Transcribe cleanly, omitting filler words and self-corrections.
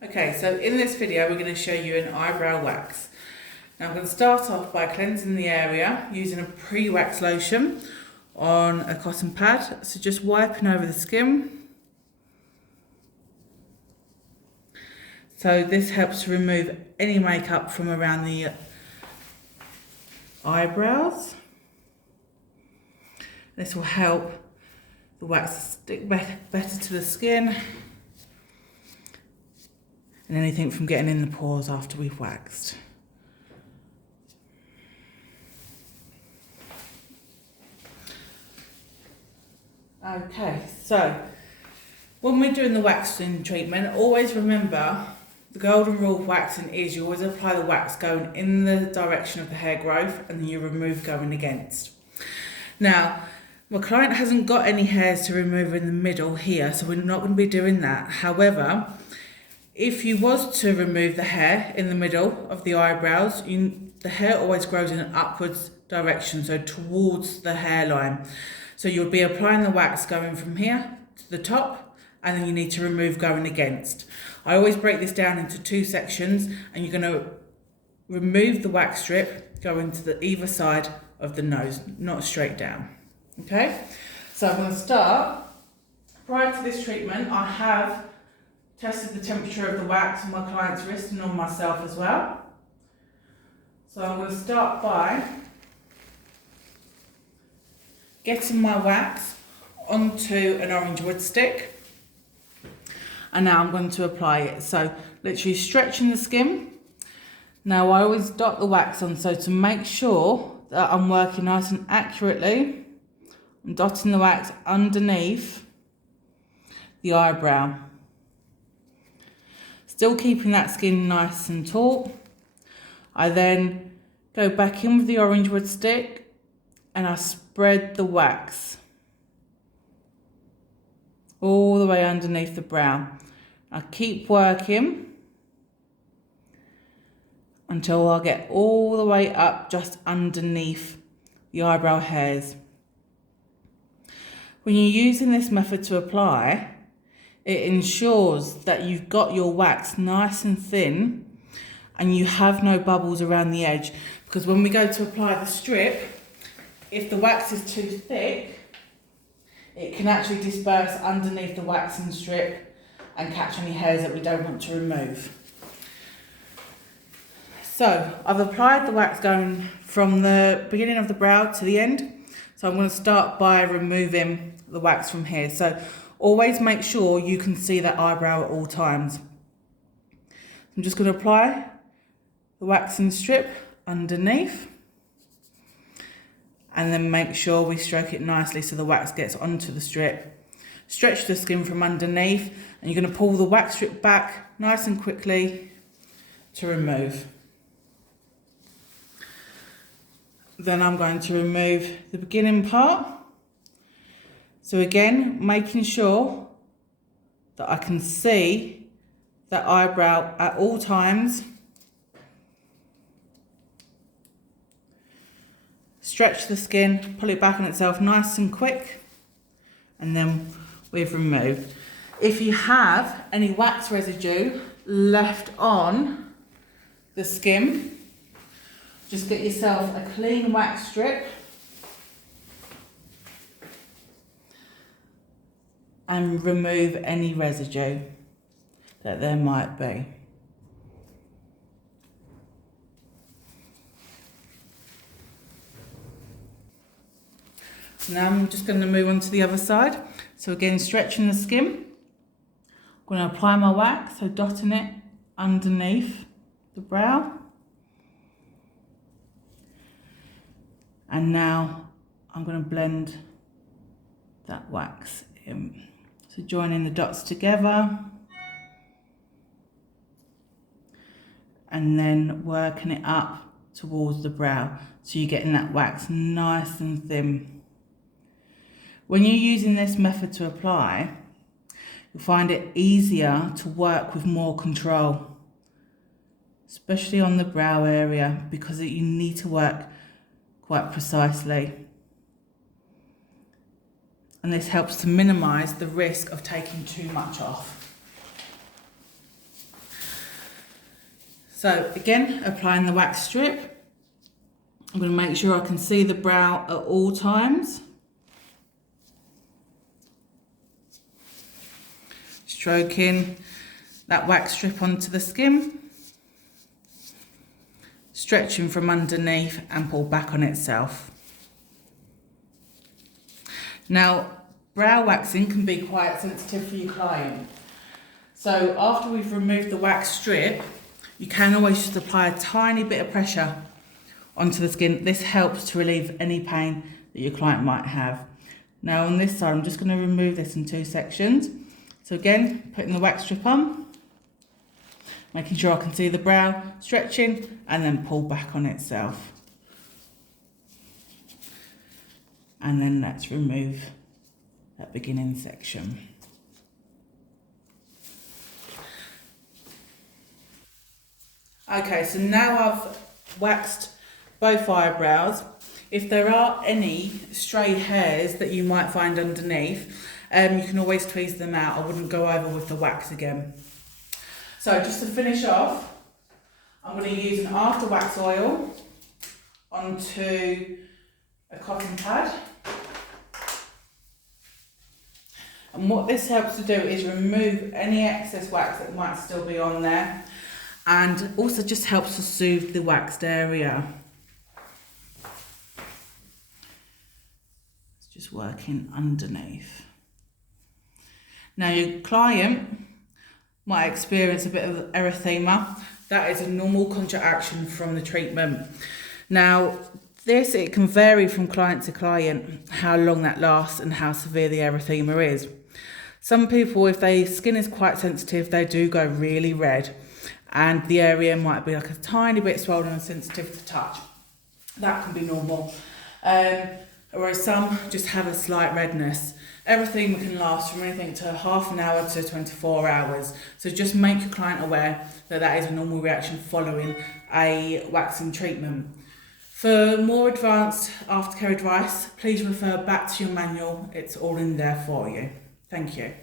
Okay, so in this video we're going to show you an eyebrow wax. Now I'm going to start off by cleansing the area using a pre-wax lotion on a cotton pad. So just wiping over the skin. So this helps to remove any makeup from around the eyebrows. This will help the wax stick better to the skin and anything from getting in the pores after we've waxed. Okay, so when we're doing the waxing treatment, always remember the golden rule of waxing is you always apply the wax going in the direction of the hair growth and then you remove going against. Now, my client hasn't got any hairs to remove in the middle here, so we're not going to be doing that. However, if you was to remove the hair in the middle of the eyebrows, the hair always grows in an upwards direction, so towards the hairline. So you'll be applying the wax going from here to the top, and then you need to remove going against. I always break this down into two sections, and you're going to remove the wax strip going to either side of the nose, not straight down. Okay, so I'm going to start. Prior to this treatment, I have tested the temperature of the wax on my client's wrist and on myself as well. So I'm going to start by getting my wax onto an orange wood stick, and now I'm going to apply it. So literally stretching the skin. Now I always dot the wax on, so to make sure that I'm working nice and accurately, I'm dotting the wax underneath the eyebrow. Still keeping that skin nice and taut. I then go back in with the orange wood stick and I spread the wax all the way underneath the brow. I keep working until I get all the way up just underneath the eyebrow hairs. When you're using this method to apply, it ensures that you've got your wax nice and thin and you have no bubbles around the edge, because when we go to apply the strip, if the wax is too thick, it can actually disperse underneath the waxing strip and catch any hairs that we don't want to remove. So I've applied the wax going from the beginning of the brow to the end. So I'm going to start by removing the wax from here. So always make sure you can see that eyebrow at all times. I'm just going to apply the waxing strip underneath and then make sure we stroke it nicely so the wax gets onto the strip. Stretch the skin from underneath and you're going to pull the wax strip back nice and quickly to remove. Then I'm going to remove the beginning part. So again, making sure that I can see that eyebrow at all times. Stretch the skin, pull it back on itself nice and quick, and then we've removed. If you have any wax residue left on the skin, just get yourself a clean wax strip and remove any residue that there might be. Now I'm just going to move on to the other side. So again, stretching the skin. I'm going to apply my wax, so dotting it underneath the brow. And now I'm going to blend that wax in. So joining the dots together and then working it up towards the brow so you're getting that wax nice and thin. When you're using this method to apply, you'll find it easier to work with more control, especially on the brow area, because you need to work quite precisely. And this helps to minimise the risk of taking too much off. So again, applying the wax strip. I'm going to make sure I can see the brow at all times. Stroking that wax strip onto the skin. Stretching from underneath and pull back on itself. Now, brow waxing can be quite sensitive for your client. So after we've removed the wax strip, you can always just apply a tiny bit of pressure onto the skin. This helps to relieve any pain that your client might have. Now on this side, I'm just going to remove this in 2 sections. So again, putting the wax strip on, making sure I can see the brow, stretching, and then pull back on itself. And then let's remove that beginning section. Okay, so now I've waxed both eyebrows. If there are any stray hairs that you might find underneath, you can always tweeze them out. I wouldn't go over with the wax again. So just to finish off, I'm going to use an after wax oil onto a cotton pad. And what this helps to do is remove any excess wax that might still be on there, and also just helps to soothe the waxed area. It's just working underneath. Now your client might experience a bit of erythema. That is a normal contraction from the treatment. Now it can vary from client to client how long that lasts and how severe the erythema is. Some people, if their skin is quite sensitive, they do go really red, and the area might be like a tiny bit swollen and sensitive to touch. That can be normal. Whereas some just have a slight redness. Erythema can last from anything to half an hour to 24 hours. So just make your client aware that that is a normal reaction following a waxing treatment. For more advanced aftercare advice, please refer back to your manual. It's all in there for you. Thank you.